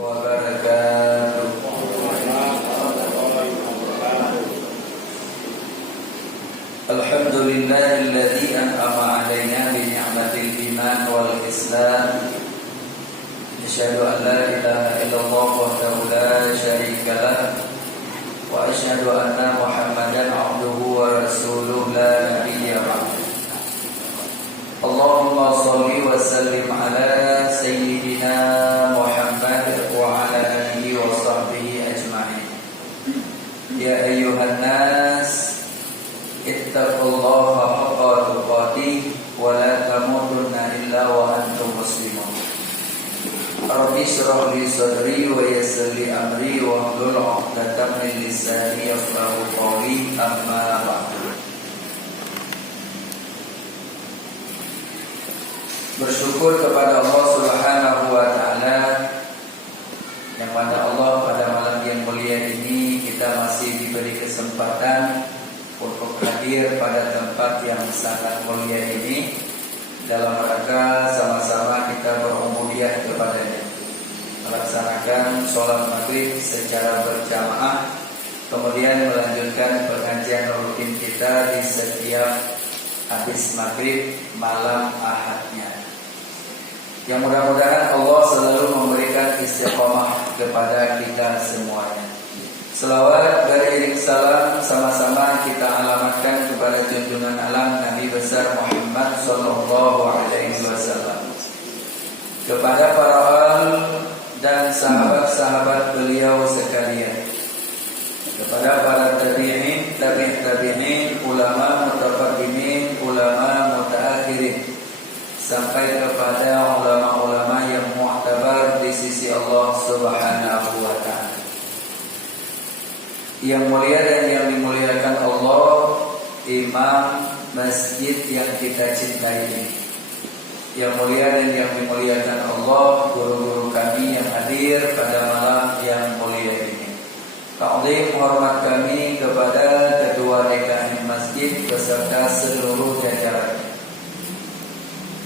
wabarakatuh. Alhamdulillahilladzi an'ama 'alaina bi ni'matil iman wal islam. Asyhadu an la ilaha illallah wahdahu la syarika lah wa asyhadu anna Muhammadan 'abduhu wa rasuluhu la nabiyya ba'dahu. Allahumma shalli wa sallim ala sayyidina Muhammad wa ala alihi wa sahbihi ajma'in. Ya ayyuhan nas ittaqullaha haqqa tuqatih wa la tamutunna illa wa antum muslimun. Rabbi shrah li sadri wa yassir li amri wa hlul 'uqdatam min lisani yafqahu qawli, amma ba'du. Bersyukur kepada Allah Subhanahu wa taala yang pada Allah pada malam yang mulia ini kita masih diberi kesempatan untuk hadir pada tempat yang sangat mulia ini dalam rangka sama-sama kita berubudiyah kepadanya, melaksanakan sholat maghrib secara berjamaah, kemudian melanjutkan pengajian rutin kita di setiap habis maghrib malam ahadnya. Yang mudah-mudahan Allah selalu memberikan istiqomah kepada kita semuanya. Selawat beriring salam sama-sama kita alamatkan kepada junjungan alam Nabi besar Muhammad sallallahu alaihi wasallam, kepada para al dan sahabat-sahabat beliau sekalian, kepada para tabi'in, tabi'in, ulama mutaqaddimin, ulama mutaakhirin, sampai kepada ulama-ulama yang mu'tabar di sisi Allah Subhanahu wa taala. Yang mulia dan yang dimuliakan Allah, imam masjid yang kita cintai ini. Yang mulia dan yang dimuliakan Allah, guru-guru kami yang hadir pada malam yang mulia ini. Ta'zim hormat kami kepada ketua DKM masjid beserta seluruh jajaran.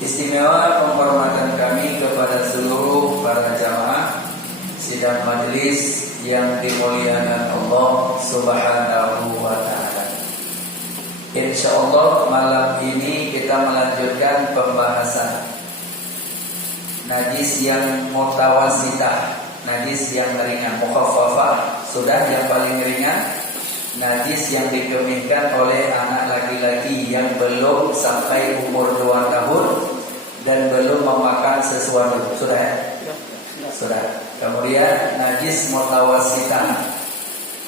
Istimewa penghormatan kami kepada seluruh para jamaah sidang majelis yang dimuliakan Allah Subhanahu wa taala. Insyaallah malam ini kita melanjutkan pembahasan najis yang mutawasitah, najis yang ringan, mukhaffafah sudah yang paling ringan, najis yang dikemihkan oleh anak laki-laki yang belum sampai umur 2 tahun dan belum memakan sesuatu. Sudah ya? Sudah. Kemudian najis mutawasitah.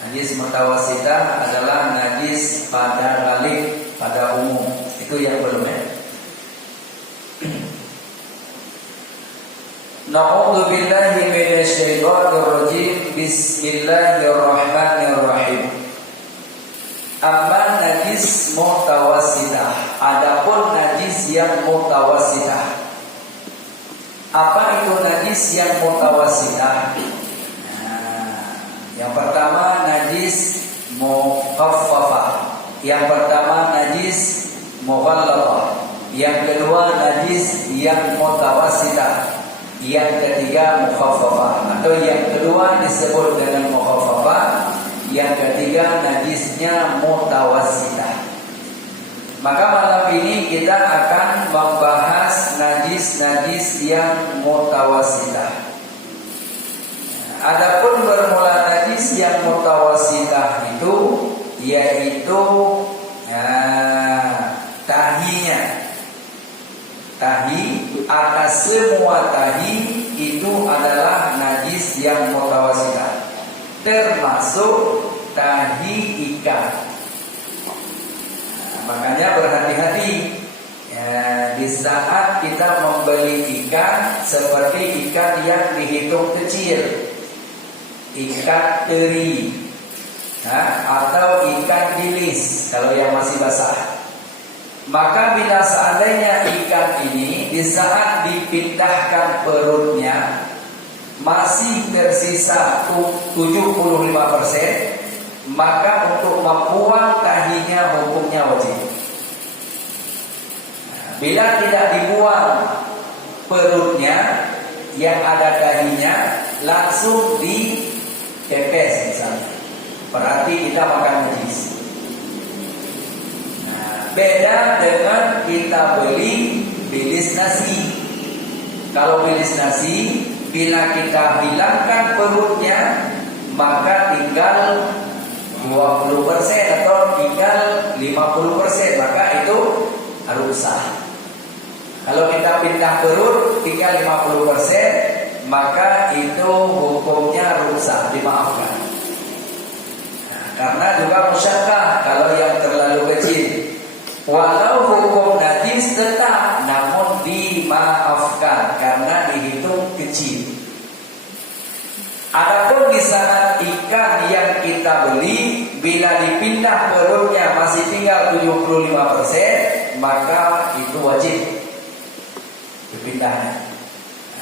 Najis mutawasitah adalah najis pada ghalib, pada umum. Itu yang belum ya. Na'udzu billahi minasyaitonir rajim. Bismillahirrahmanirrahim. Amma najis mutawasitah. Adapun najis yang mutawasitah. Apa itu najis yang mutawasitah? Yang pertama najis mukhaffafah. Yang pertama najis mughalladhah. Yang kedua najis yang mutawasitah. Yang ketiga mukhaffafah. Atau yang kedua disebut dengan mukhaffafah. Yang ketiga najisnya mutawasitah. Maka malam ini kita akan membahas najis-najis yang mutawasitah. Adapun bermula najis yang mutawasitah itu yaitu tahinya. Tahi, atas semua tahi itu adalah najis yang mutawasitah, termasuk tahi ikan. Makanya berhati-hati ya, di saat kita membeli ikan, seperti ikan yang dihitung kecil, ikan teri, atau ikan bilis kalau yang masih basah. Maka bila seandainya ikan ini di saat dipindahkan perutnya masih tersisa 75%, maka untuk membuang tahinya hukumnya wajib. Bila tidak dibuang perutnya, yang ada dahinya langsung dipepes misalnya, berarti kita makan najis. Nah, beda dengan kita beli bilis nasi. Kalau bilis nasi, bila kita hilangkan perutnya, maka tinggal 20% atau tinggal 50%, maka itu rusak. Kalau kita pindah perut tinggal 50%, maka itu hukumnya rusak, dimaafkan. Nah, karena juga musyakkah kalau yang terlalu kecil. Walau hukum najis tetap, namun dimaafkan karena dihitung kecil. Adapun di saat ikan yang kita beli, bila dipindah perutnya masih tinggal 75%, maka itu wajib dipindahnya.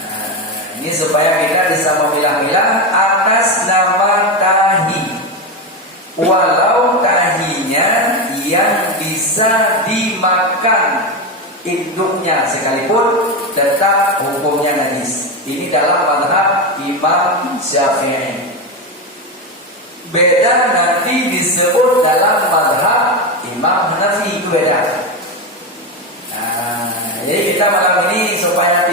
Nah, ini supaya kita bisa memilah-milah atas nama tahi. Walau tahinya yang bisa dimakan induknya sekalipun, tetap hukumnya najis. Ini dalam mazhab Imam Syafi'i. Beda nanti disebut dalam mazhab Imam Hanafi, itu beda. Nah, jadi kita malam ini supaya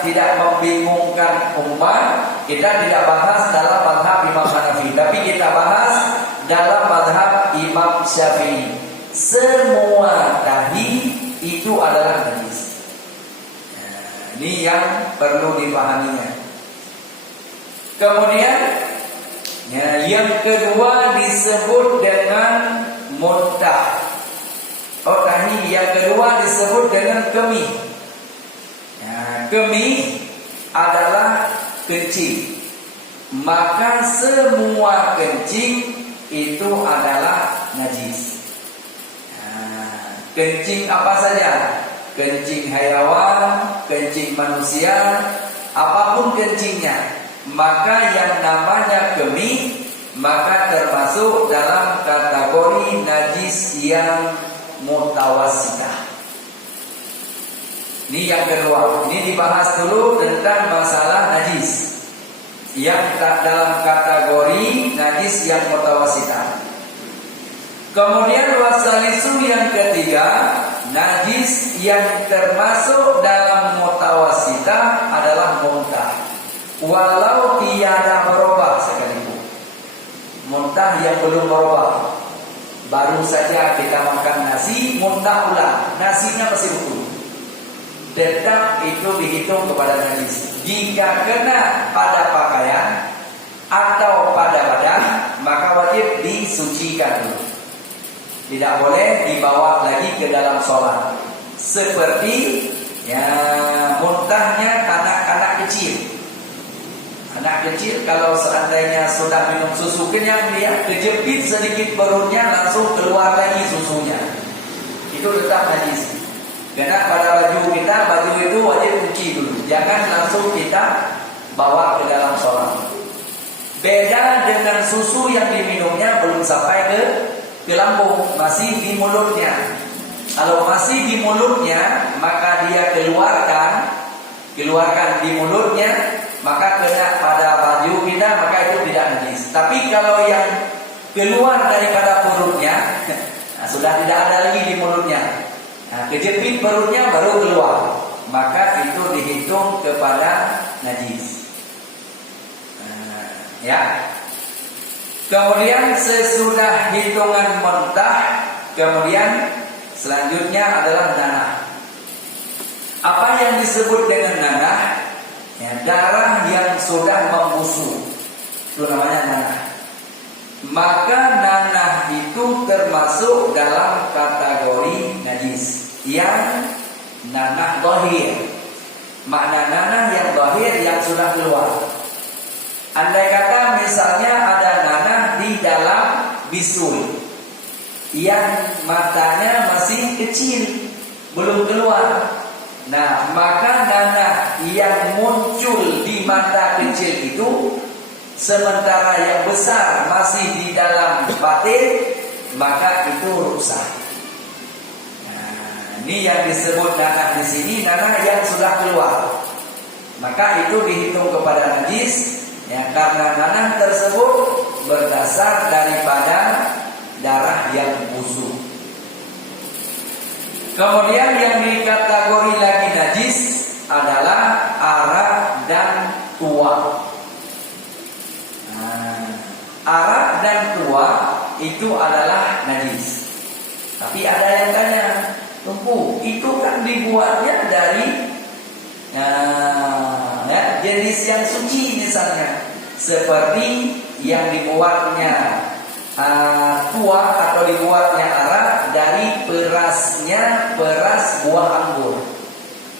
tidak membingungkan umat, kita tidak bahas dalam mazhab Imam Hanafi, tapi kita bahas dalam mazhab Imam Syafi'i. Semua tahi itu adalah najis. Nah, ini yang perlu dipahaminya. Kemudian yang kedua disebut dengan muntah. Tahi yang kedua disebut dengan kemih. Kemih adalah kencing. Maka semua kencing itu adalah najis. Kencing apa saja? Kencing hayawan, kencing manusia, apapun kencingnya, maka yang namanya kemih maka termasuk dalam kategori najis yang mutawassitah. Ini yang kedua. Ini dibahas dulu tentang masalah najis yang dalam kategori najis yang mutawassitah. Kemudian wasalisu yang ketiga, najis yang termasuk dalam mutawassitah adalah muntah. Walau tiada berubah sekalipun. Muntah yang belum berubah. Baru saja kita makan nasi, muntah ulang, nasinya masih utuh, tetap itu dihitung kepada najis. Jika kena pada pakaian atau pada badan, maka wajib disucikan dulu. Tidak boleh dibawa lagi ke dalam sholat. Seperti muntahnya anak-anak kecil. Anak kecil kalau seandainya sudah minum susu kenyang, dia kejepit sedikit perutnya, langsung keluar lagi susunya. Itu tetap najis. Karena pada baju kita, baju itu wajib cuci dulu. Jangan langsung kita bawa ke dalam sholat. Beda dengan susu yang diminumnya belum sampai ke lambung, masih di mulutnya. Kalau masih di mulutnya, maka dia keluarkan di mulutnya, maka kena pada baju kita, maka itu tidak najis. Tapi kalau yang keluar daripada perutnya, sudah tidak ada lagi di mulutnya, kejepit perutnya baru keluar, maka itu dihitung kepada najis. Kemudian sesudah hitungan muntah, kemudian selanjutnya adalah nanah. Apa yang disebut dengan nanah? Darah yang sudah membusuk, itu namanya nanah. Maka nanah itu termasuk dalam kategori najis yang nanah dhahir. Makna nanah yang dhahir yang sudah keluar. Andai kata misalnya ada nanah di dalam bisul yang matanya masih kecil, belum keluar. Nah, maka nanah yang muncul di mata kecil itu, sementara yang besar masih di dalam batin, maka itu rusak. Nah, ini yang disebut nanah di sini, nanah yang sudah keluar. maka itu dihitung kepada najis ya, karena nanah tersebut berdasar daripada darah yang busuk. Kemudian yang dikategori lagi najis adalah arak dan tua. Arak dan tua itu adalah najis. Tapi ada yang tanya, tunggu, itu kan dibuatnya dari jenis yang suci misalnya, seperti yang dibuatnya tua atau dibuatnya arak dari peras buah anggur.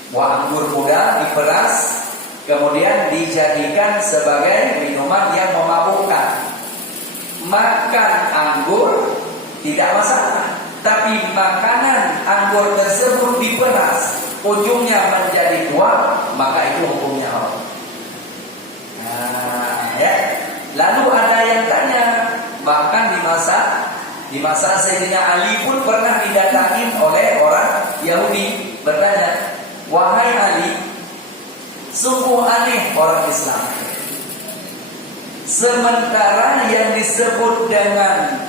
Buah anggur muda diperas, kemudian dijadikan sebagai minuman yang memabukkan. Makan anggur tidak masalah, tapi makanan anggur tersebut diperas, ujungnya menjadi buah, maka itu hukumnya haram. Lalu ada yang tanya, bahkan di masa Sayyidina Ali pun pernah didatangi oleh orang Yahudi bertanya, wahai Ali, sungguh aneh orang Islam. Sementara yang disebut dengan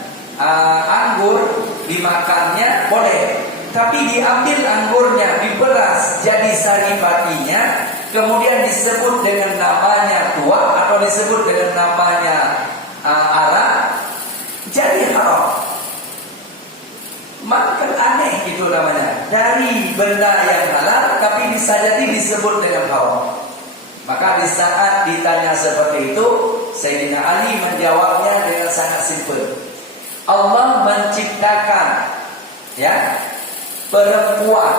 anggur dimakannya boleh, tapi diambil anggurnya, diperas jadi saripatinya, kemudian disebut dengan namanya tua atau disebut dengan namanya arak, jadi haram. Maka aneh itu namanya, dari benda yang halal tapi bisa jadi disebut dengan haram. Maka di saat ditanya seperti itu, Sayyidina Ali menjawabnya dengan sangat simpel. Allah menciptakan perempuan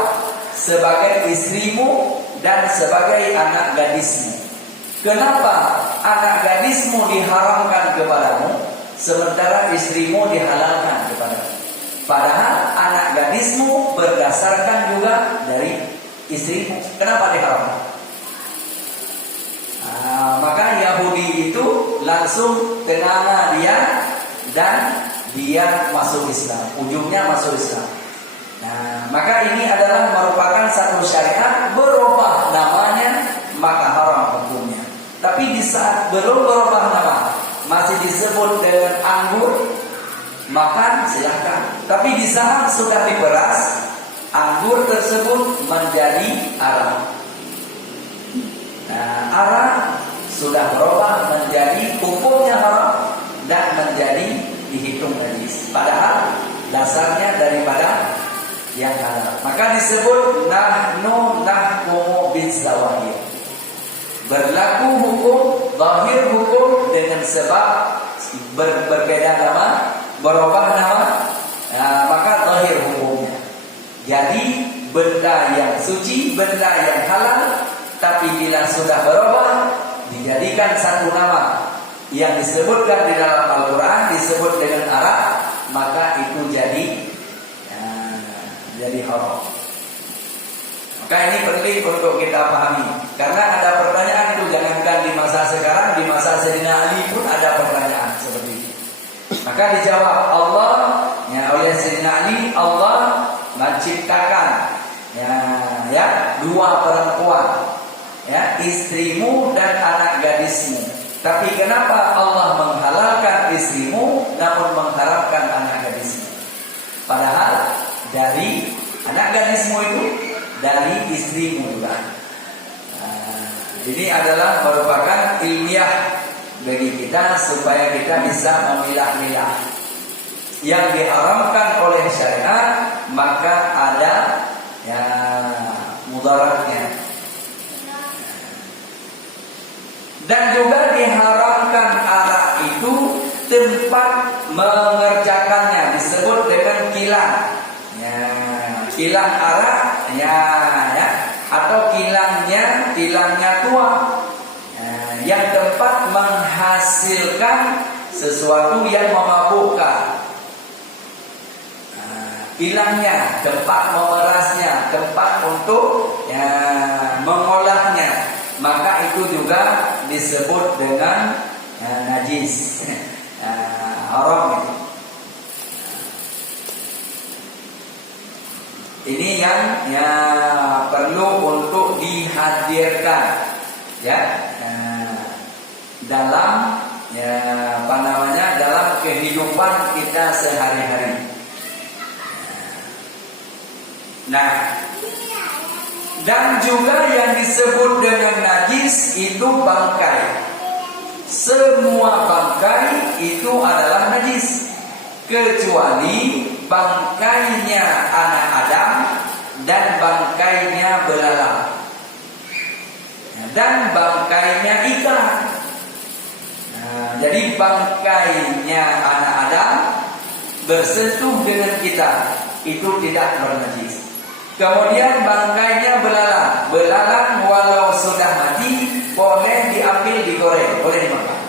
sebagai istrimu dan sebagai anak gadismu. Kenapa anak gadismu diharamkan kepadamu, sementara istrimu dihalalkan kepadamu? Padahal anak gadismu berdasarkan juga dari istrimu. Kenapa diharamkan? Maka Yahudi itu langsung kena dia dan dia masuk Islam, ujungnya masuk Islam. Maka ini adalah merupakan satu syariat berubah namanya, maka haram hukumnya. Tapi di saat belum berubah nama, masih disebut dengan anggur, makan silahkan. Tapi di saat sudah diperas, anggur tersebut menjadi arak. Arak sudah berubah menjadi hukumnya haram dan menjadi dihitung najis. Padahal dasarnya daripada yang halal. Maka disebut nahnu nahkumu bizawahir. Berlaku hukum, zahir hukum dengan sebab berbeda nama, berubah nama, maka zahir hukumnya. Jadi benda yang suci, benda yang halal, tapi bila sudah berubah dijadikan satu nama yang disebutkan di dalam Al-Quran disebut dengan arak, maka itu jadi haram. Maka ini penting untuk kita pahami, karena ada pertanyaan itu, jangankan di masa sekarang, di masa Sayyidina Ali pun ada pertanyaan seperti itu. Maka dijawab Allah oleh Sayyidina Ali, Allah menciptakan dua perempuan, istrimu dan anak gadismu. Tapi kenapa Allah menghalalkan istrimu namun mengharamkan anak gadismu? Padahal dari anak gadismu itu dari istrimu juga. Ini adalah merupakan ilmiah bagi kita supaya kita bisa memilah-milah. Yang diharamkan oleh syariat maka ada mudaratnya. Dan juga diharamkan arak itu tempat mengerjakannya disebut dengan kilang. Kilang arak atau kilangnya tua. Yang tempat menghasilkan sesuatu yang memabukkan. Kilangnya, tempat memerasnya, tempat untuk mengolahnya, maka itu juga disebut dengan najis, haram itu. Ini yang perlu untuk dihadirkan Ya, dalam dalam kehidupan kita sehari-hari. Nah, dan juga yang disebut dengan najis itu bangkai. Semua bangkai itu adalah najis, kecuali bangkainya anak Adam dan bangkainya belalang dan bangkainya ikan. Jadi bangkainya anak Adam bersentuh dengan kita itu tidak bernajis. Kemudian bangkainya belalang walau sudah mati boleh diambil digoreng, boleh dimakan.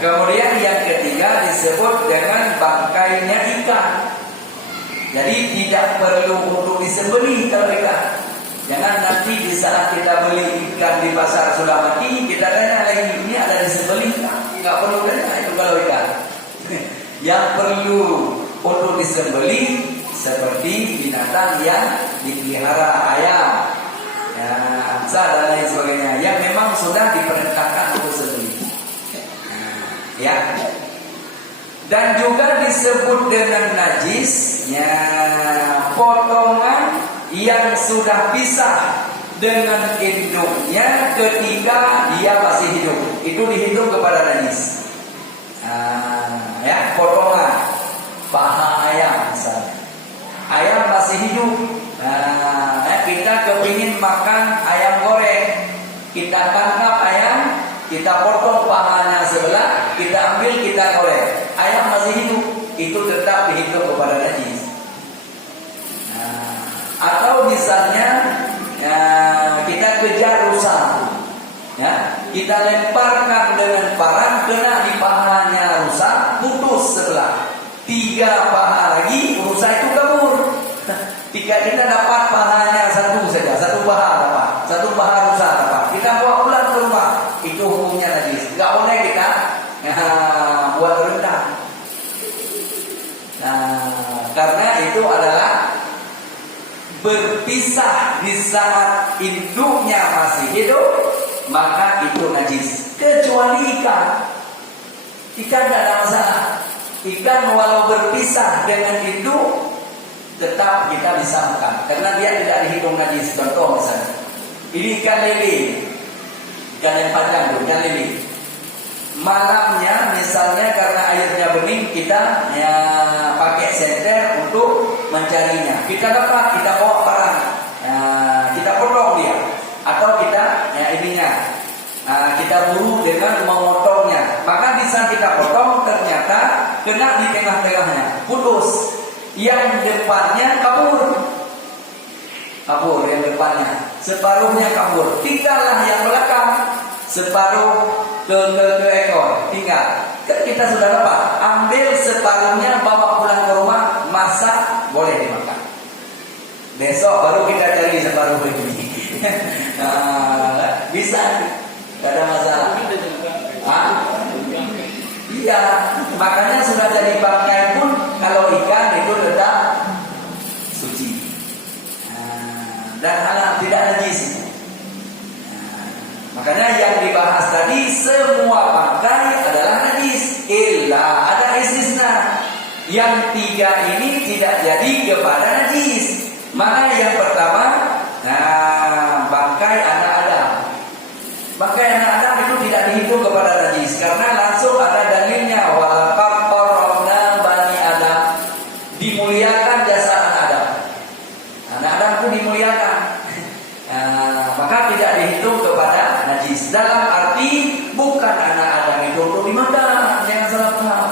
Kemudian yang ketiga disebut dengan bangkainya ikan. Jadi tidak perlu untuk disembelih kalau ikan. Jangan nanti di saat kita beli ikan di pasar sudah mati, kita tanya lagi ini ada disembelih kan? Nggak perlu tanya itu kalau ikan. Yang perlu untuk disembelih seperti binatang yang dipelihara, ayam, dan lain sebagainya, yang memang sudah diperintahkan untuk sembelih. Ya. Dan juga disebut dengan najis potongan yang sudah pisah dengan induknya ketika dia masih hidup, itu dihitung kepada najis. Potongan paha ayam misalnya, ayam masih hidup, kita kepingin makan ayam goreng, kita tangkap ayam, kita potong pahanya sebelah, kita ambil, kita goreng, ayam masih hidup, itu tetap dihitung kepada najis. Atau misalnya kita kejar rusa, kita lemparkan dengan parang, kena di pahanya rusa, putus sebelah, 3 paha lagi rusa itu kabur. Jika kita dapat pahanya satu saja, satu paha rusa dapat, kita bawa pulang ke rumah, itu hukumnya najis. Gak boleh kita buat rendang. Karena itu adalah berpisah di saat induknya masih hidup, maka itu najis. Kecuali ikan tidak ada masalah. Ikan walau berpisah dengan induk tetap kita bisa makan, karena dia tidak dihitung najis. Contoh misalnya, ini ikan lele, ikan yang panjang itu, ikan lele. Malamnya misalnya karena airnya bening, kita pakai senter untuk mencarinya. Kita dapat, kita bawa parang, kita potong dia, atau kita kita buru dengan memotongnya. Maka di saat kita potong ternyata kena di tengah-tengahnya, putus. Yang depannya kabur yang depannya, separuhnya kabur, tinggallah yang belakang, separuh ke ekor tinggal. Kita sudah dapat, ambil separuhnya, bawa pulang ke rumah, masak, boleh dimakan. Besok baru kita cari separuh ini. Bisa, gak ada masalah. Iya, makanya sudah jadi bangkai pun kalau ikan itu tetap suci dan halal, tidak najis. Makanya yang dibahas tadi semua bangkai adalah najis, ada istisna. Yang 3 ini tidak jadi kepada najis. Mana yang pertama? Bangkai anak Adam. Bangkai anak Adam itu tidak dihitung kepada najis, karena langsung ada dalilnya, walaqad karramna bani Adam, dimuliakan jasa anak Adam. Anak Adam itu dimuliakan, maka tidak dihitung kepada najis. Dalam arti bukan anak Adam itu untuk dimakan, jangan salah paham.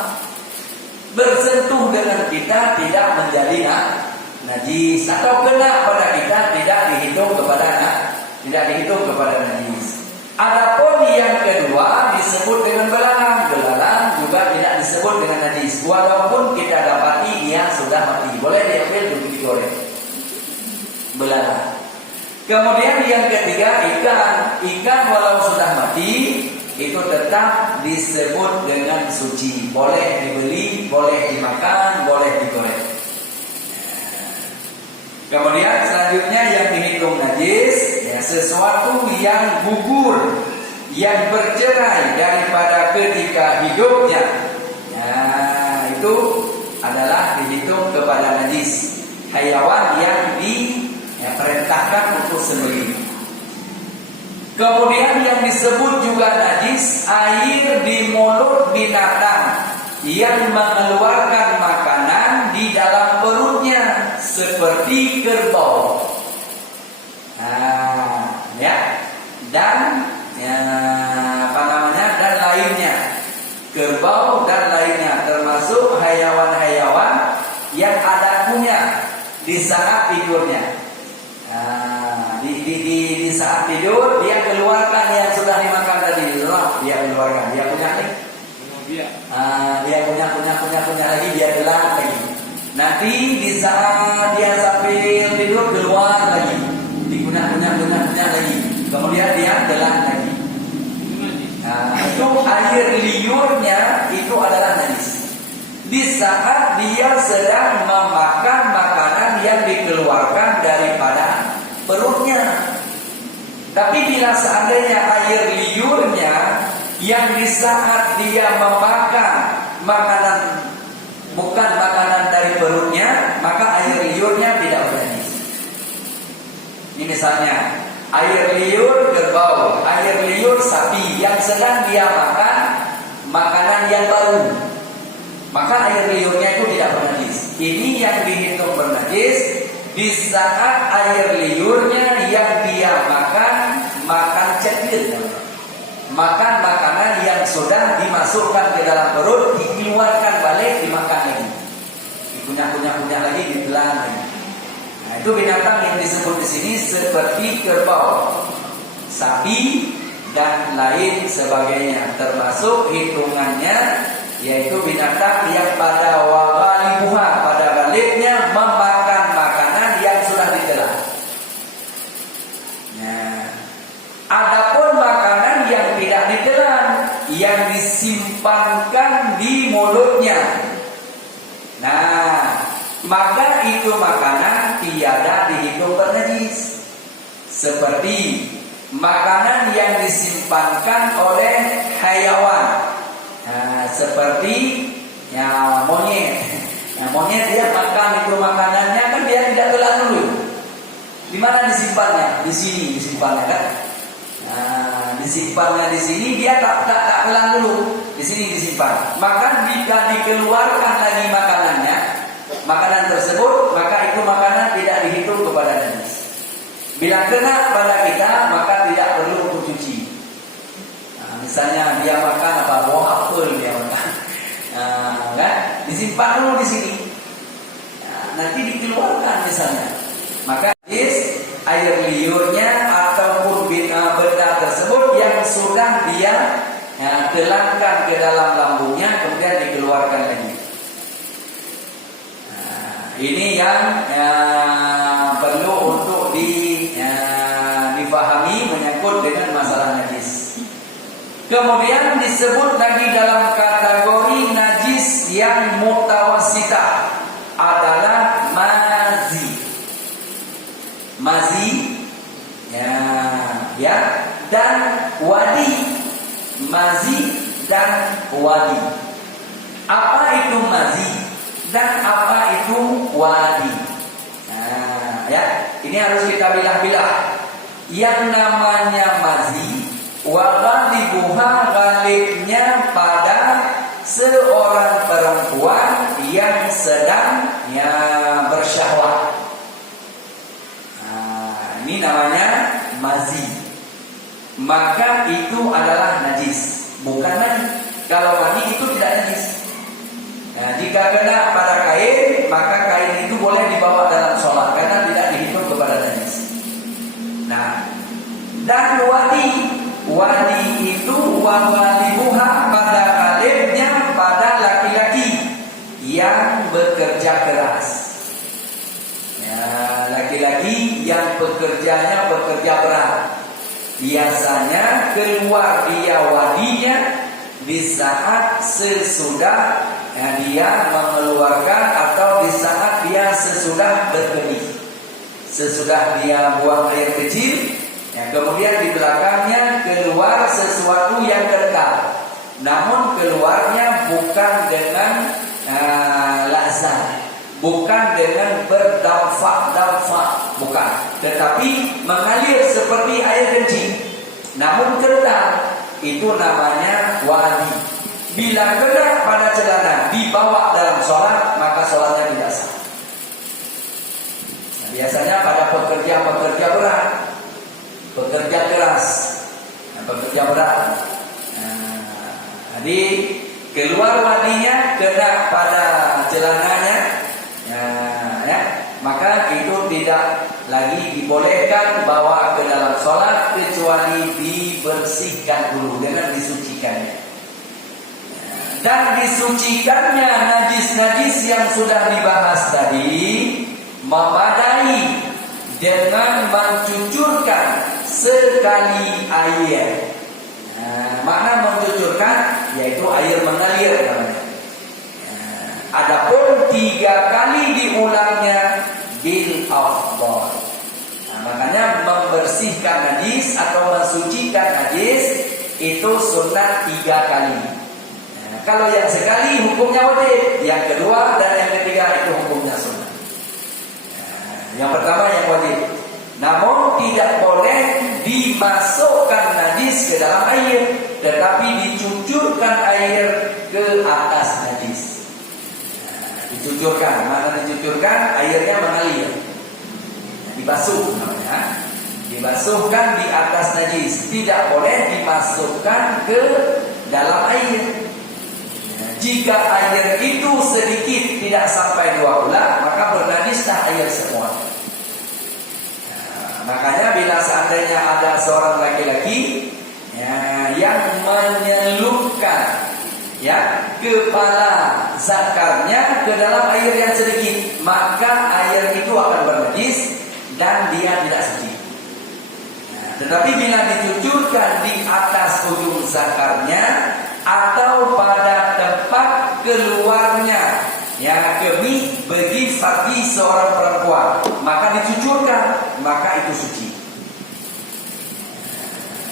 Bersentuh dengan kita tidak menjadi najis, atau kena pada kita tidak dihitung kepada najis. Adapun yang kedua disebut dengan belalang juga tidak disebut dengan najis, walaupun kita dapati dia sudah mati, boleh diambil untuk digoreng. Belalang. Kemudian yang ketiga ikan walau sudah mati itu tetap disebut dengan suci, boleh dibeli, boleh dimakan, boleh digoreng. Kemudian selanjutnya yang dihitung najis sesuatu yang gugur, yang bercerai daripada ketika hidupnya, itu adalah dihitung kepada najis. Hayawan yang diperintahkan untuk sembelih. Kemudian yang disebut juga najis, air di mulut binatang yang mengeluarkan makanan di dalam perutnya, seperti kerbau. Dan lainnya, kerbau dan lainnya, termasuk hayawan-hayawan yang ada kunyah di saat tidurnya. Di saat tidur dia keluarkan yang sudah dimakan tadi, dia keluarkan, dia punya nih. Dia punya lagi, dia telan lagi. Nanti di saat dia sambil tidur keluar lagi, dikunyah lagi. Kemudian dia telan lagi. Itu air liurnya itu adalah najis. Di saat dia sedang memakan makanan yang dikeluarkan daripada perutnya. Tapi bila seandainya air liurnya yang di saat dia memakan makanan bukan makanan dari perutnya, maka air liurnya tidak bernajis. Ini misalnya air liur kerbau, air liur sapi yang sedang dia makan makanan yang baru, maka air liurnya itu tidak bernajis. Ini yang dihitung bernajis di saat air liurnya yang dia makan cetil, makan makanan yang sudah dimasukkan ke dalam perut, dikeluarkan balik, dimakan lagi, dikunyah lagi, ditelan lagi. Nah, itu binatang yang disebut di sini seperti kerbau, sapi dan lain sebagainya, termasuk hitungannya yaitu binatang yang pada wagalibuha, pada baliknya memakan makanan yang sudah ditelan. Nah, adapun makanan yang tidak ditelan, yang disimpankan di mulutnya, nah, maka itu makanan tiada dihitung bernajis. Seperti makanan yang disimpankan oleh hayawan, seperti monyet. Monyet dia makan itu makanannya kan dia tidak telan dulu. Di mana disimpannya? Di sini disimpannya kan. Disimpannya di sini dia tak telan dulu. Di sini disimpan. Maka jika dikeluarkan lagi makanannya, makanan tersebut, maka itu makanan tidak dihitung kepada najis. Bila kena pada kita, maka tidak perlu untuk cuci. Misalnya dia makan buah apel dia makan, kan? Disimpan dulu di sini. Nanti dikeluarkan misalnya. Maka air liurnya ataupun benda tersebut yang sudah dia telankan ke dalam lambungnya, kemudian dikeluarkan lagi. Ini yang perlu untuk dipahami menyangkut dengan masalah najis. Kemudian disebut lagi dalam kategori najis yang mutawassitah adalah mazi. Mazi dan wadi. Mazi dan wadi. Apa itu mazi dan apa itu wadi? Ini harus kita bilah-bilah. Yang namanya mazi, wagalibuha, galibnya pada seorang perempuan yang sedang bersyahwat. Ini namanya mazi. Maka itu adalah najis, bukan mani. Kalau mani itu tidak najis. Jika kena pada kain, maka kain itu boleh dibawa dalam sholat karena tidak dihitung kepada najis. Nah, dan wadi itu wagalibuha, pada kalibnya pada laki-laki yang bekerja keras. Laki-laki yang bekerja berat. Biasanya keluar dia wadinya di saat sesudah dia mengeluarkan atau di saat dia sesudah berkedih. Sesudah dia buang air kecil, Ya, kemudian di belakangnya keluar sesuatu yang kental, namun keluarnya bukan dengan lazat, bukan dengan berdampak, bukan, tetapi mengalir seperti air kencing, namun kental. Itu namanya wadi. Bila kena pada celana dibawa dalam sholat, maka sholatnya tidak sah. Nah, biasanya pada pekerja berat, pekerja keras, pekerja berat. Jadi keluar wadinya kena pada celananya, maka itu tidak lagi dibolehkan bawa ke dalam sholat kecuali dibersihkan dulu dengan disucikannya. Dan disucikannya najis-najis yang sudah dibahas tadi memadai dengan mencucurkan sekali air. Makna mencucurkan yaitu air mengalir namanya. Adapun 3 kali diulangnya bil afdal. Makanya membersihkan najis atau mensucikan najis itu sunat 3 kali. Kalau yang sekali hukumnya wajib, yang kedua dan yang ketiga itu hukumnya sunat. Yang pertama yang wajib. Namun tidak boleh dimasukkan najis ke dalam air, tetapi dicucurkan air ke atas najis. Dicucurkan, mana dicucurkan? Airnya mengalir. Dibasuh namanya. Dibasuhkan di atas najis. Tidak boleh dimasukkan ke dalam air. Jika air itu sedikit tidak sampai 2 bulan, maka bernajislah air semua. Makanya bila seandainya ada seorang laki-laki yang menyelupkan kepala zakarnya ke dalam air yang sedikit, maka air itu akan bernajis dan dia tidak suci. Tetapi bila dicucurkan di atas ujung zakarnya atau pada tempat keluarnya kemih bagi seorang perempuan, maka dicucurkan, maka itu suci.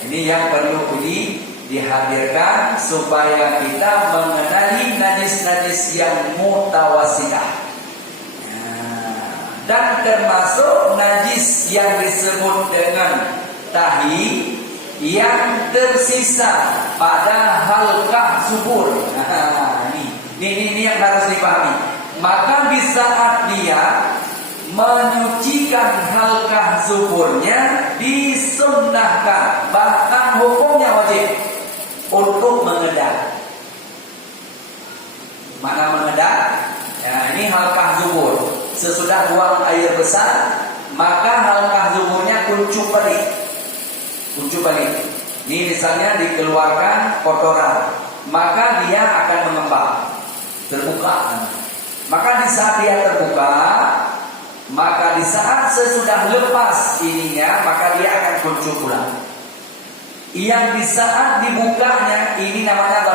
Ini yang perlu dihadirkan supaya kita mengenali najis-najis yang mutawasitah. Dan termasuk najis yang disebut dengan tahi yang tersisa pada halqah subur. Ini yang harus dipahami. Maka di saat dia menyucikan halqah zuburnya disunnahkan, bahkan hukumnya wajib untuk mengedak. Mana mengedak? Ini halqah zubur. Sesudah buang air besar, maka halqah zuburnya kuncup balik. Ini misalnya dikeluarkan kotoran, maka dia akan mengembang, terbuka. Maka di saat dia terbuka, maka di saat sesudah lepas ininya, maka dia akan kuncup pulang. Yang di saat dibukanya ini namanya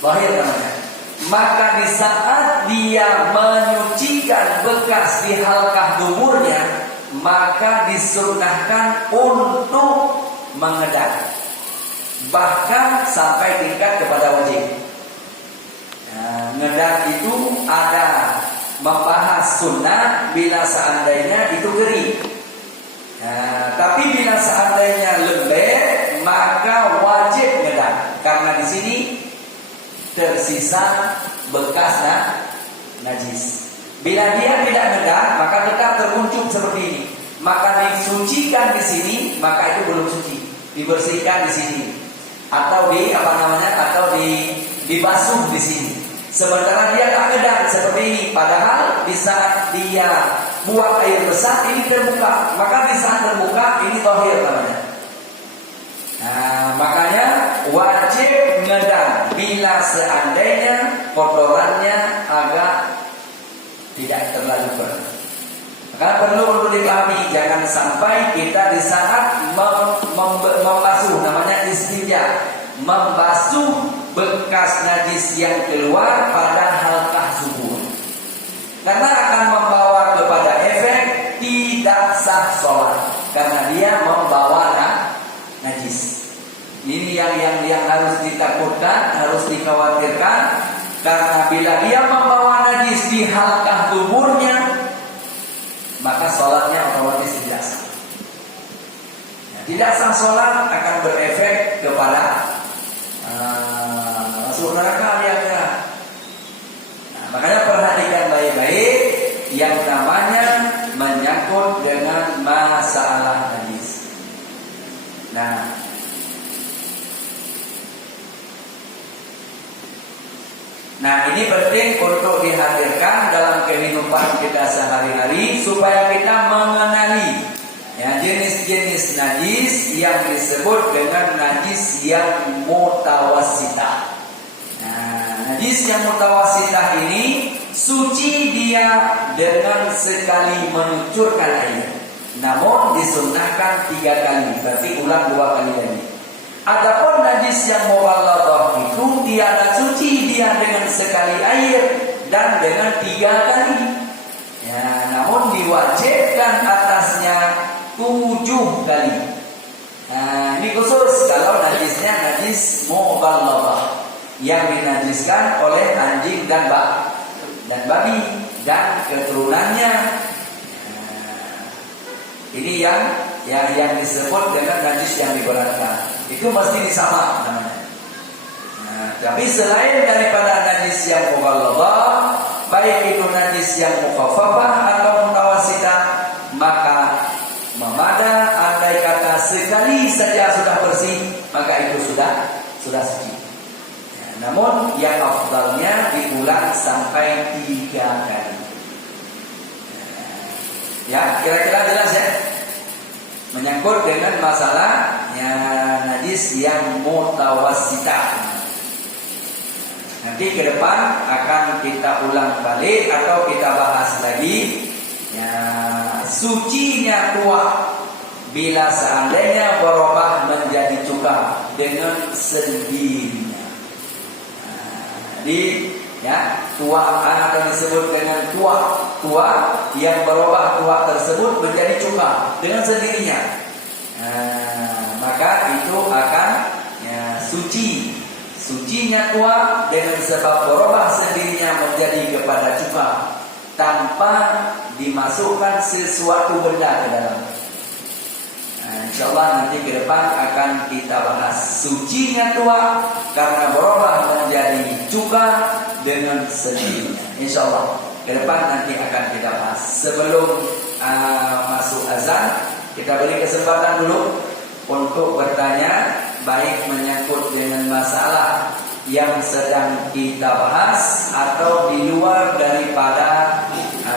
lahir namanya. Maka di saat dia menyucikan bekas di halqah duburnya, maka disunnahkan untuk mengedak, bahkan sampai tingkat kepada wajib. Ngedak itu ada membahas sunnah bila seandainya itu kering. Tapi bila seandainya lembek, maka wajib ngedak, karena di sini tersisa bekas najis. Bila dia tidak ngedak, maka tetap terkuncup seperti ini. Maka disucikan di sini, maka itu belum suci. Dibersihkan di sini, atau dibasuh di sini. Sementara dia tak ngedak seperti ini, padahal di saat dia buang air besar ini terbuka, maka di saat terbuka ini zahir namanya. Makanya wajib ngedak bila seandainya kotorannya agak tidak terlalu berat. Maka perlu untuk dipahami, jangan sampai kita di saat membasuh, namanya istinja, membasuh bekas najis yang keluar pada halqah zubur, karena akan membawa kepada efek tidak sah sholat. karena dia membawa najis. Ini yang harus ditakutkan, harus dikhawatirkan, karena bila dia membawa najis di halkah tubuhnya, maka sholatnya otomatis tidak sah. Tidak sah sholat akan berefek kepada masuk neraka dia. Makanya perhatikan baik-baik yang namanya menyangkut dengan masalah najis. Nah ini penting untuk dihadirkan dalam kehidupan kita sehari-hari supaya kita mengenali jenis-jenis najis yang disebut dengan najis yang mutawassitah. Najis yang mutawassitah ini suci dia dengan sekali menuncurkan air, namun disunnahkan 3 kali, berarti ulang 2 kali lagi. Adapun najis yang mughalladah itu tiada suci dia dengan sekali air dan dengan 3 kali. Namun diwajibkan atasnya 7 kali. Ini khusus kalau najisnya najis mughalladah yang dinajiskan oleh anjing dan babi dan keturunannya. Ini yang disebut dengan najis yang diberatkan. Itu mesti disama namanya. Tapi selain daripada najis yang mughalladah, baik itu najis yang mukhaffafah atau mutawassitah, maka memada andai kata sekali saja sudah bersih, maka itu sudah suci. Namun yang afdalnya diulang sampai 3 kali. Ya, kira-kira jelas ya? Menyangkut dengan masalah najis yang mutawassitah. Nanti ke depan akan kita ulang balik atau kita bahas lagi sucinya tuak bila seandainya berubah menjadi cuka dengan sendirinya. Jadi tuak akan disebut dengan tuak yang berubah tuak tersebut menjadi cuka dengan sendirinya. Maka itu akan sucinya tuak dengan sebab berubah sendirinya menjadi kepada cuka tanpa dimasukkan sesuatu benda ke dalam. InsyaAllah nanti ke depan akan kita bahas sucinya tuak karena berubah menjadi cuka dengan sendirinya. InsyaAllah ke depan nanti akan kita bahas. Sebelum masuk azan, kita beri kesempatan dulu untuk bertanya, baik menyangkut dengan masalah yang sedang kita bahas atau di luar daripada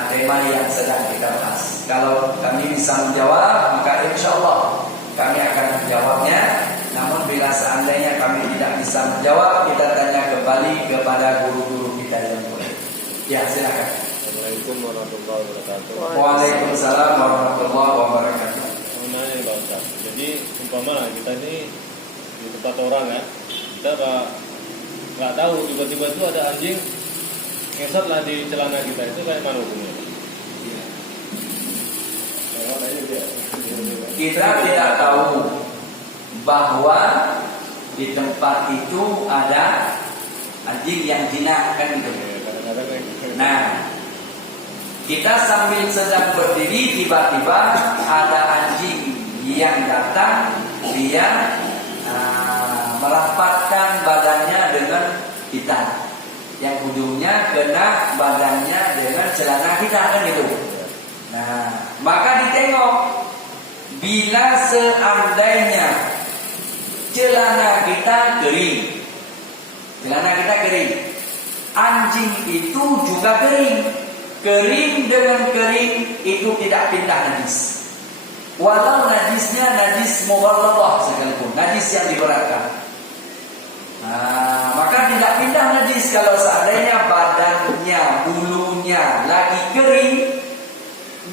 tema yang sedang kita bahas. Kalau kami bisa menjawab, maka insyaAllah kami akan menjawabnya. Namun bila seandainya kami tidak bisa menjawab, kita tanya kembali kepada guru-guru kita yang boleh. Ya, silakan. Assalamualaikum warahmatullahi wabarakatuh. Waalaikumsalam warahmatullahi wabarakatuh. Mengenai Pak Ustaz, jadi umpama kita ini di tempat orang ya, kita nggak tahu tiba-tiba itu ada anjing ngesot lah di celana kita, itu kayak mana hukumnya? Kita tidak tahu bahwa di tempat itu ada anjing yang jinak kan gitu. Nah, kita sambil sedang berdiri tiba-tiba ada anjing yang datang, dia merapatkan badannya dengan kita, yang ujungnya kena badannya dengan celana kita kan gitu. Nah, maka ditengok bila seandainya celana kita kering, anjing itu juga kering dengan kering itu tidak pindah najis. Walau najisnya najis mughalladah sekalipun, najis yang diberatkan. Maka tidak pindah najis kalau seandainya badannya, bulunya lagi kering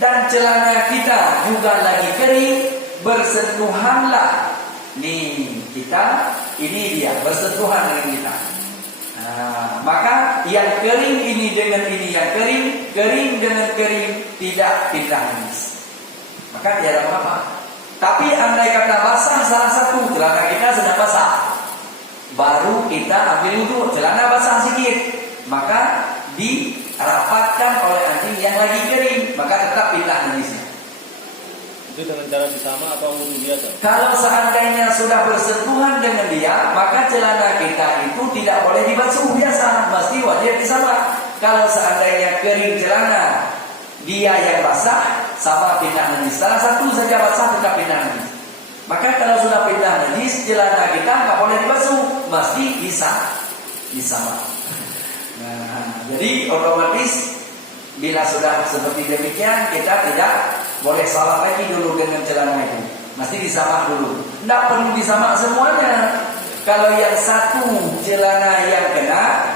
dan celana kita juga lagi kering, bersentuhanlah kita, ini dia bersentuhan dengan kita. Maka yang kering ini dengan ini yang kering dengan kering tidak pindah najis. Maka tiada apa-apa. Tapi andai kata basah salah satu, celana kita sedang basah, baru kita ambil wudhu, celana basah sedikit, maka dirapatkan oleh anjing yang lagi kering, maka tetap pindah najisnya. Itu dengan cara bersama atau wudhu biasa? Kalau seandainya sudah bersentuhan dengan dia, maka celana kita itu tidak boleh dibasuh biasa, mesti wajib disama. Kalau seandainya kering celana, dia yang basah, sama pindah najis. Salah satu saja basah, tetap pindah najis. Maka kalau sudah pindah najis, celana kita nggak boleh dibasuh, mesti disama. Nah, jadi otomatis bila sudah seperti demikian, kita tidak boleh salah lagi dulu dengan celana itu. Mesti disama dulu. Tidak perlu disama semuanya. Kalau yang satu celana yang kena,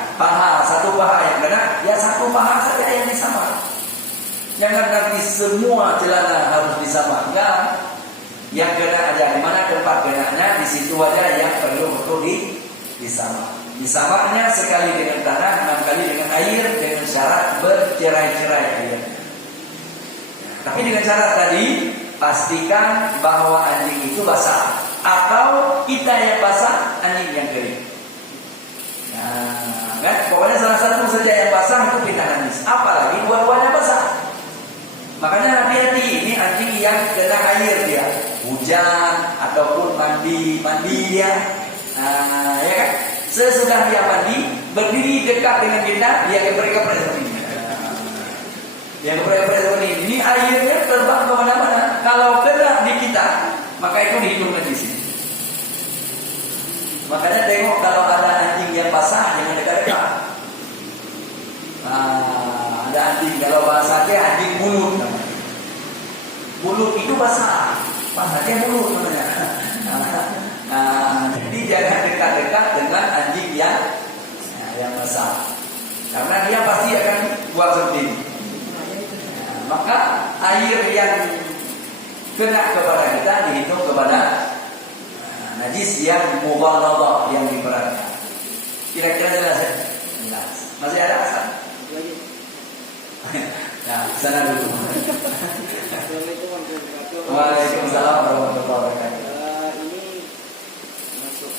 satu paha yang kena, ya satu paha saja yang disama. Jangan nanti semua celana harus disama. Enggak. Yang kena aja, di mana tempat kenanya, di situ aja yang perlu disama. Disamanya sekali dengan tanah, 6 kali dengan air, dengan syarat bercerai-cerai air. Tapi dengan syarat tadi, pastikan bahwa anjing itu basah, atau kita yang basah, anjing yang kering. Nah, kan? Pokoknya salah satu saja yang basah itu pindah najis. Apalagi dua-duanya basah. Makanya hati-hati, ini anjing yang kena air dia, hujan ataupun mandi dia, ya kan? Sesudah dia mandi, berdiri dekat dengan kita, dia geprek-geprek seperti ini. Dia geprek-geprek seperti ini. Ini airnya terbang kemana-mana. Kalau kena di kita, maka itu dihitung di sini. Makanya tengok kalau ada anjing yang basah, jangan dekat-dekat. Ada anjing, kalau bahasanya anjing mulut namanya. Mulut itu basah, basahnya mulut namanya. Jadi jangan dekat-dekat dengan anjing yang basah, karena dia pasti akan buat seperti ini. Maka air yang kena kepada kita dihitung kepada najis yang mughalladhah, yang diperankan. Kira-kira jelas ya? Jelas. Masih ada asal? Nah, sana dulu. Waalaikumsalam warahmatullahi wabarakatuh. Ini masuk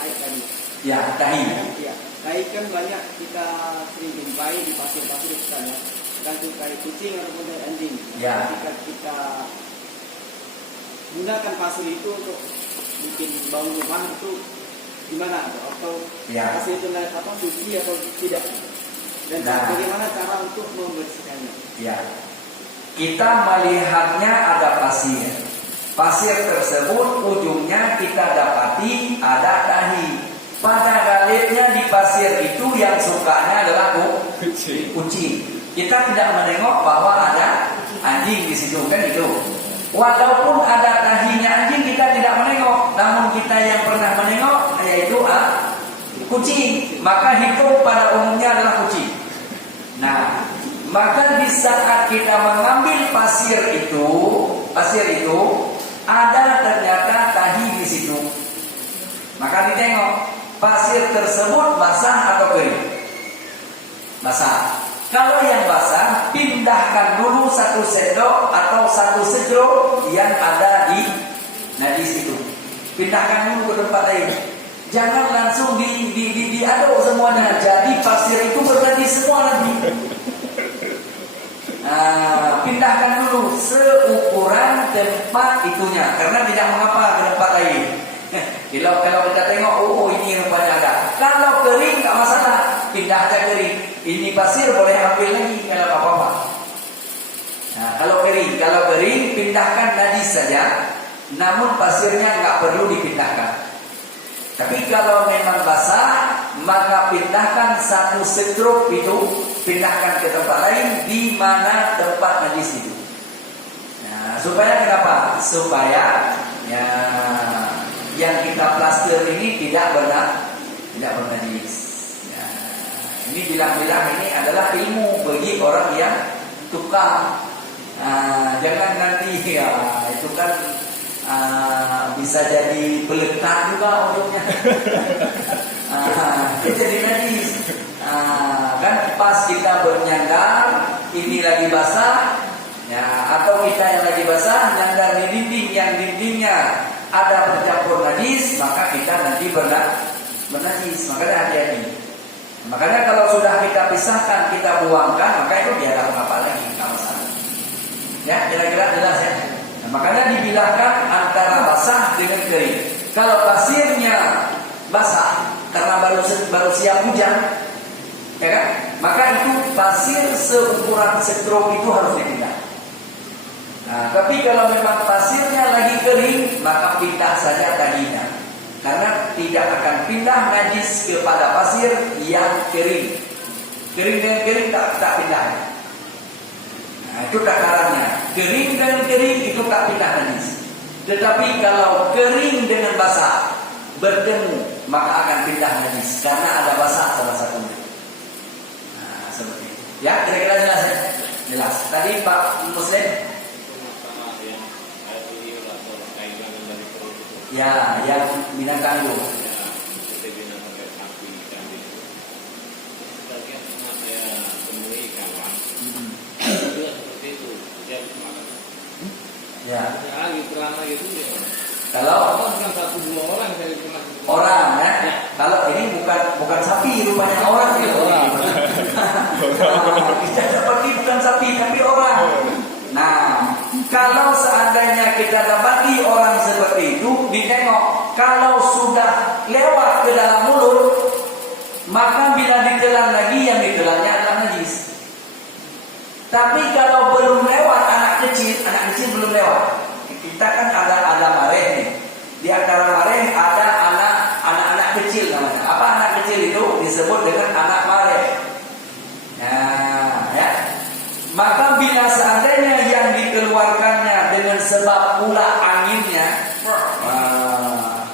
haid tadi. Ya, tahi. Ya, haid kan banyak kita sering jumpai di pasir-pasir di sana. Gantung kain kucing ataupun kain anjing. Ya. Ketika kita gunakan pasir itu untuk bikin bangun rumah itu gimana? Atau Ya. pasir itu naik apa? Suci atau tidak? Dan bagaimana cara untuk membersihkannya? Ya. Kita melihatnya ada pasir. Pasir tersebut ujungnya kita dapati ada tahi. Pada galibnya di pasir itu yang sukanya adalah kucing. Kita tidak menengok bahwa ada anjing di situ, kan itu. Walaupun ada tahinya anjing, kita tidak menengok. Namun kita yang pernah menengok yaitu kucing. Maka hitung pada umumnya adalah kucing. Nah, maka di saat kita mengambil pasir itu ada ternyata tahi di situ. Maka ditengok pasir tersebut basah atau kering. Basah. Kalau yang basah, pindahkan dulu 1 sendok atau 1 segrok yang ada di najis itu. Pindahkan dulu ke tempat lain. Jangan langsung diaduk semuanya. Jadi pasir itu berganti semua nanti. Pindahkan dulu seukuran tempat itunya, karena tidak mengapa ke tempat lain. Kalau kita tengok, ini rupanya ada. Kalau kering tak masalah, pindah aja kering. Ini pasir boleh ambil lagi, kalau apa-apa. Nah, kalau kering pindahkan najis saja. Namun pasirnya nggak perlu dipindahkan. Tapi kalau memang basah, maka pindahkan 1 setruk itu, pindahkan ke tempat lain di mana tempat najis itu. Nah, supaya kenapa? Supaya yang kita plaster ini tidak bernajis. Ya, ini bilang-bilang ini adalah ilmu bagi orang yang tukang. Jangan nanti itu kan bisa jadi pelekat juga ujungnya. Dia jadi najis. Kan pas kita bernyandar, ini lagi basah, Ya, atau kita yang lagi basah nyandar di dinding yang dindingnya ada bercampur najis, maka kita nanti bernajis. Makanya hati-hati. Makanya kalau sudah kita pisahkan, kita buangkan, maka itu biar apa lagi, nggak masalah. Ya, kira-kira jelas ya. Nah, makanya dibilangkan antara basah dengan kering. Kalau pasirnya basah karena baru siap hujan, ya kan? Maka itu pasir seukuran stroke itu harus dipindah. Nah, tapi kalau memang pasirnya lagi kering, maka pindah saja tadinya. Karena tidak akan pindah najis kepada pasir yang kering. Kering dengan kering tak pindah. Nah, itu takarannya. Kering dengan kering itu tak pindah najis. Tetapi kalau kering dengan basah bertemu, maka akan pindah najis karena ada basah salah satunya. Nah, seperti itu. Ya, kira-kira jelas ya? Jelas. Tadi Pak Muslim. Ya, yang binatang itu. Ya. Kalau bukan satu dua orang saya pernah. orang ya. Kalau ini bukan sapi, rupanya orang gitu. Kita seperti bukan sapi tapi orang. Nah, kalau seandainya kita dapati orang seperti itu, ditengok. Kalau sudah lewat ke dalam mulut, maka bila ditelan lagi, yang ditelannya adalah najis. Tapi kalau belum lewat, anak kecil belum lewat. Kita kan ada mareh nih. Di antara mareh ada anak kecil namanya. Apa anak kecil itu? Disebut dengan anak mareh. Nah, ya. Maka bila seandainya yang dikeluarkannya dengan sebab pula anginnya,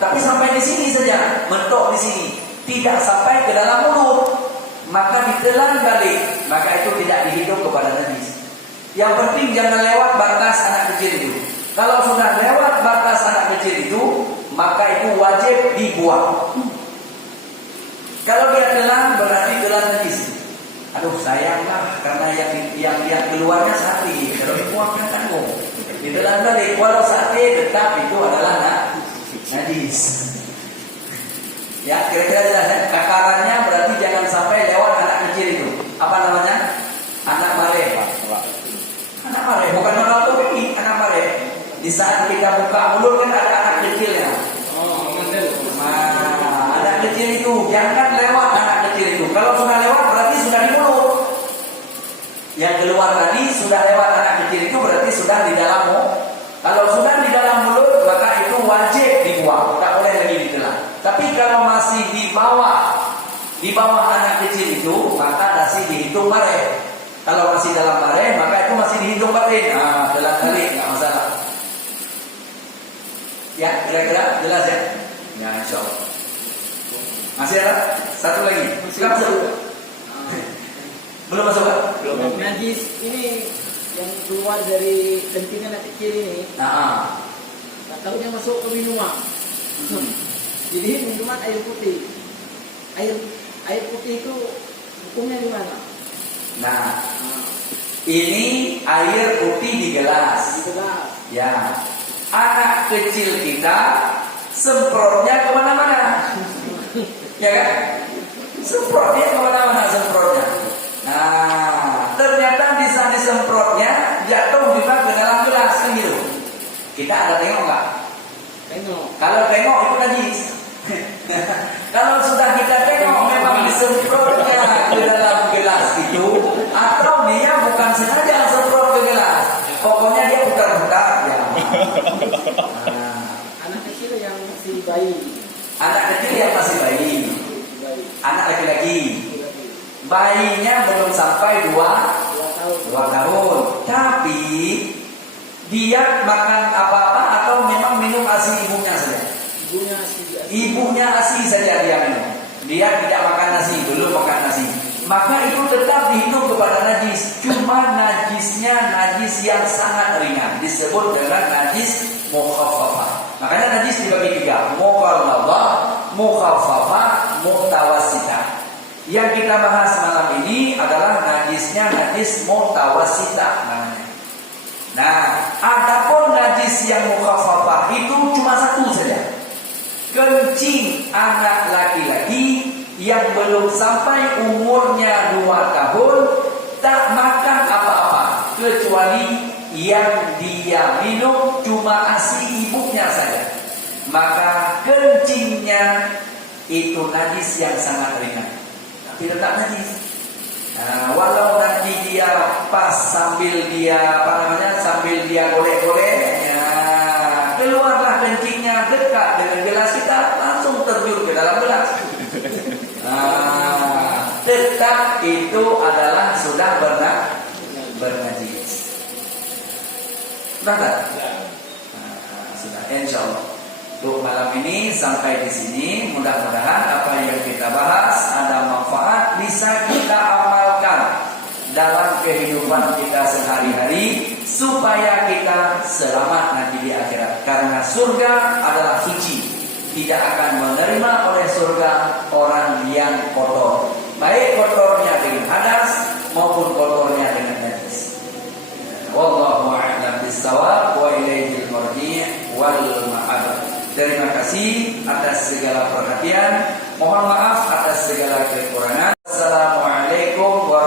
tapi sampai di sini saja, mentok di sini, tidak sampai ke dalam mulut, maka ditelan balik, maka itu tidak dihitung kepada najis. Yang penting jangan lewat batas anak kecil itu. Kalau sudah lewat batas anak kecil itu, maka itu wajib dibuang. Kalau dia telan, berarti telan najis. Aduh sayang lah, karena yang keluarnya sate, kalau dibuang kan tanggung. Ditelan balik, walau sate tetap itu adalah najis. Ya, kira-kira jelas ya. Takarannya berarti jangan sampai lewat anak kecil itu. Apa namanya? Anak mare, Pak. Anak mare, bukan orang tua ini, anak mare. Di saat kita buka mulut kan ada anak kecilnya. Nah, anak kecil itu jangan lewat anak kecil itu. Kalau sudah lewat berarti sudah di mulut. Yang keluar tadi sudah lewat anak kecil itu berarti sudah di dalam mulut. Kalau sudah di dalam mulut maka itu wajib dibuang, tak boleh lagi ditelan. Tapi kalau masih di bawah anak kecil itu, maka masih dihitung mare. Kalau masih dalam mare, maka itu masih dihitung batin. Nah, telan balik, nggak masalah. Ya, kira-kira jelas ya? Ya, insya Allah. Masih ada? Satu lagi. Silakan masuk. Belum masuk kan? Belum. Najis ini yang keluar dari kenting anak kecil ini. Nah, Tak tahunya masuk ke minuman. Jadi minuman air putih. Air putih itu hukumnya di mana? nah, ini air putih di gelas. Di gelas. Ya, anak kecil kita semprotnya kemana-mana, ya kan? Semprotnya kemana-mana semprotnya. Nah, ternyata di saat disemprotnya jatuh juga ke dalam gelas kan gitu. Kita ada tengok nggak? Tengok. Kalau tengok itu najis. Kalau sudah kita tengok memang disemprotnya ke dalam gelas itu, atau dia bukan sengaja semprot ke gelas. Pokoknya dia putar-putar ya. Nah, Anak kecil yang masih bayi. anak kecil yang masih bayi, anak laki-laki, bayinya belum sampai 2 tahun, tapi dia makan apa-apa atau memang minum ASI ibunya saja. Ibunya ASI saja dia minum. Dia tidak makan nasi, belum makan nasi. Maka itu tetap dihitung kepada najis. Cuma najisnya najis yang sangat ringan, disebut dengan najis mukhaffafah. Makanya najis dibagi 3, mughalladhah, mukhaffafah, mutawassitah. Yang kita bahas malam ini adalah najisnya najis mutawassitah namanya. Nah, adapun najis yang mukhaffafah itu cuma satu saja. Kencing anak laki-laki yang belum sampai umurnya 2 tahun tak makan apa-apa kecuali yang dia minum cuma ASI ibunya saja. Maka kencingnya itu najis yang sangat ringan, tapi tetap najis. Walau nanti dia pas sambil dia sambil dia golek-golek, keluarlah kencingnya dekat dengan gelas kita, langsung terjun ke dalam gelas. Tetap itu adalah sudah bernajis. Sudah. Sudah, insya Allah. Untuk malam ini sampai di sini, mudah-mudahan apa yang kita bahas ada manfaat, bisa kita amalkan dalam kehidupan kita sehari-hari supaya kita selamat nanti di akhirat. Karena surga adalah suci, tidak akan menerima oleh surga orang yang kotor, baik kotornya dengan hadas maupun kotornya dengan najis. Wallahu a'lam bishawab wa ilaihil marji' wal ma'ab. Terima kasih atas segala perhatian. Mohon maaf atas segala kekurangan. Assalamualaikum warahmatullahi wabarakatuh.